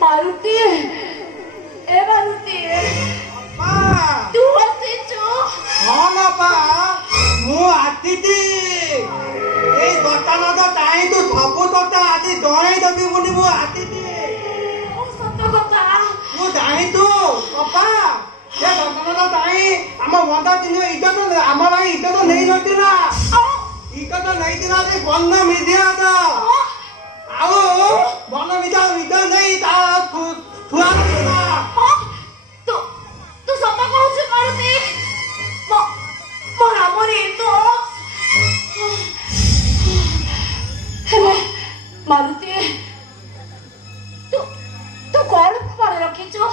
मारुति ए मारुति तू हसीचु हाँ बापा मु आतीती ए दर्शन तो ताई तू सबू तोता आज जणाई देबी बोली मु आतीती सत कथा मु जाई तू बापा ये दर्शन तो ताई हम बंदा दिन इज्जत आम भाई इज्जत नहीं नथिला इज्जत नहीं दिला रे बंद मिदिया तो आओ बंद मिदा मिदा नहीं ता थुआ तू तू सत कहू मारुति मोर रामरे तो हेले मारुति तू तू कौन पड़े रखिଛୁ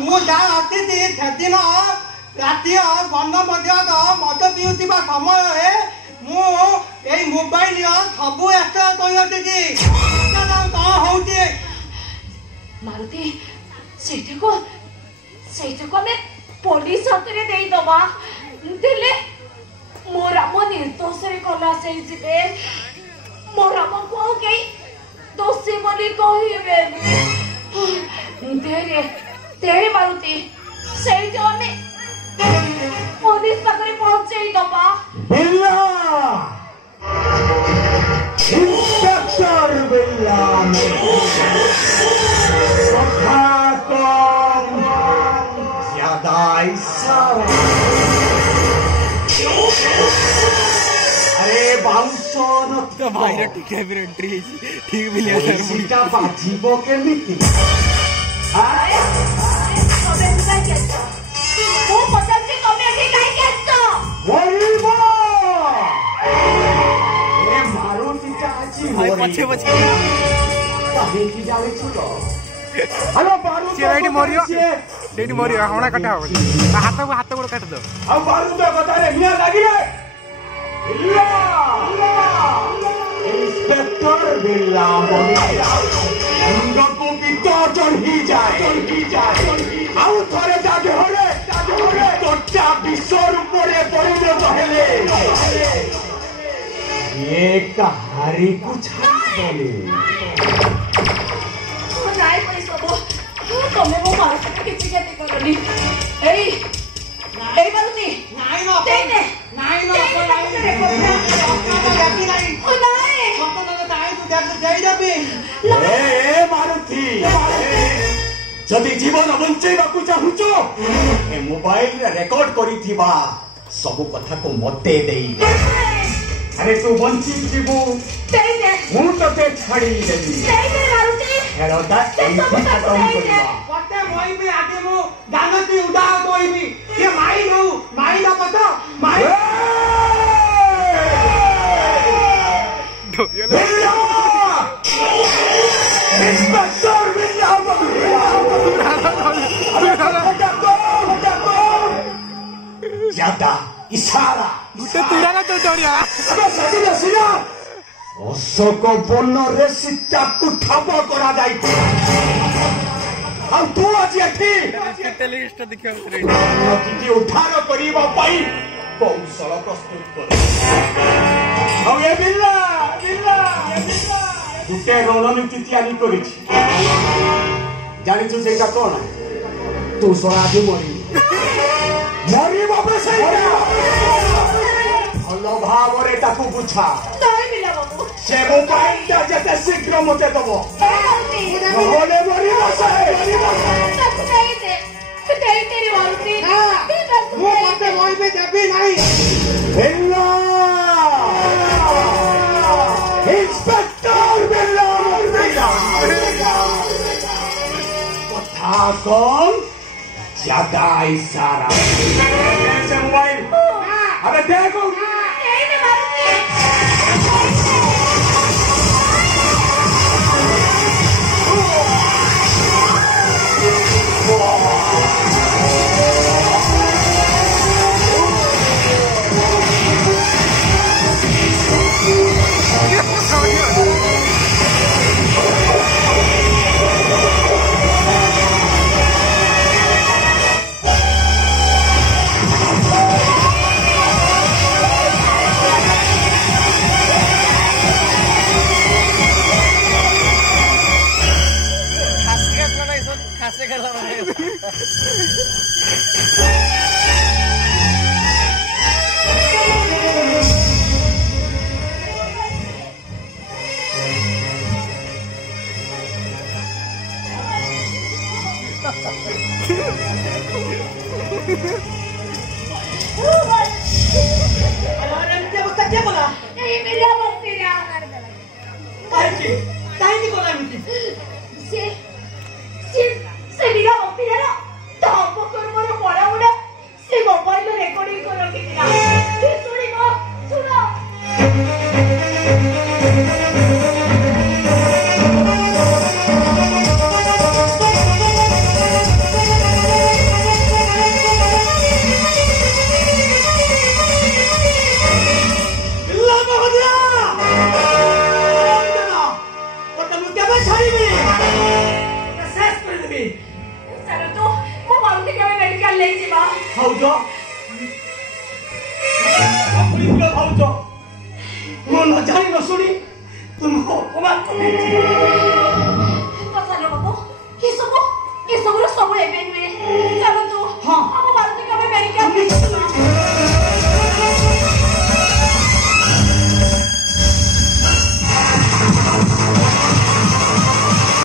मु जा आतीती सेदिन राति बंद मध्य मद पिउथिबा समय मु एई मोबाइल सबू एक्टा कहि हौची मारुति ସେଇଟାକୁ ଆମେ ପୋଲିସ ହାତରେ ଦେଇଦବା ଦେଲେ ମୋ ରାମ ନିର୍ଦ୍ଦୋଷରେ କଲା ସେଇ ଯିବେ ମୋ ରାମକୁ ଆଉ କେହି ଦୋଷୀ ବୋଲି କହିବେନି ତେରେ ମାରୁତି ସେଇଠୁ ଆମେ ପୋଲିସ ପାଖରେ ପହଞ୍ଚେଇ ଦବା इंस्पेक्टर बिल्ला ज्यादा अरे बाउंसो न भाई ठीक है फिर एंट्री ठीक भी लिया सीटा बाजीबो केमिति ମୁଁ ପଚାରୁଛି ତମେ ଏଠି କାହିଁକି ଆସିଛ वरिबो ए मारुति चा आछि भाई पछे पछे काहे की जावे छुलो हेलो मारुति से राइट मोरियो डेडी मोरियो हमरा कटा हो हाथ गोड़ काट दो अब मारुति बता रे हिया लागी रे इल्ला इंस्पेक्टर बिल्ला मोरिया उनको को पिता चढ़ी जाए आउ थरे जागे होरे तोटा विश्वर ऊपरे पड़िले कहले ये कहारी कुछ बोले ନାଇଁ ପଇ ସବୁ ତମେ ମୋ ମାରୁତିକୁ କିଛି କ୍ଷତି କରନି ଏଇ ମାରୁତି ନାଇଁ ନ ଦେଇନେ ନାଇଁ ନ ନାଇଁ ଓ ନାଇଁ ମତ ତ ତାଇ ତୁ ଦେଇ ଦେବି ए मारुति जदि जीवन बंचेबाकू चाहुचो ए मोबाइल रे रेकॉर्ड करिथिबा सब कथा को मते देई अरे तू बंची जीवू ଦେଇନେ मु तते छाड़ी देबी ଦେଇନେ मारुति हेरोदा एई खत्म करिबा पटे मोई में आगे मु गानती उडा कोइबी ये माई नु माई ना पता माई इंस्पेक्टर बिल्ला ज्यादा इशारा गुटे तुरा ना तो डरिया सदिना सिना अशोक बन रे सीता को ठाप करा जाई आ तू आज एठी टेलीविजन देखियो रेडी कि उद्धार करिबा पाई कौशल प्रस्तुत कर आ ये बिल्ला गुटे रणनीति तैयारी करिछि जानिछु सेटा कोन तू सोरादी मरी बाबा सही भल भावरे ताकू बुझा से मोबाइल टा जते शीघ्र मते दबो नहले मरी बसे मु पटे मोई में देबी नहीं बिल्ला इंस्पेक्टर बिल्ला कथा कौन ज्यादा इशारा ऐसे मोबाइल अरे देखो ଅଛି କାହିଁକି କଲା ଏମିତି ସେ ସେ ସେ ବିନା ବକ୍ତିର ଧପ କର୍ମର ବଡ ବଡ ସେ ମୋବାଇଲ ରେକର୍ଡିଂ କରି ରଖିଥିଲା ତୁ ଶୁଣିବ ଶୁଣ ଭାଉଜ ଭାଉଜ ମୁଁ ନ ଜାଣି ନ ଶୁଣି ତୁମକୁ ଅପମାନ କରିଛି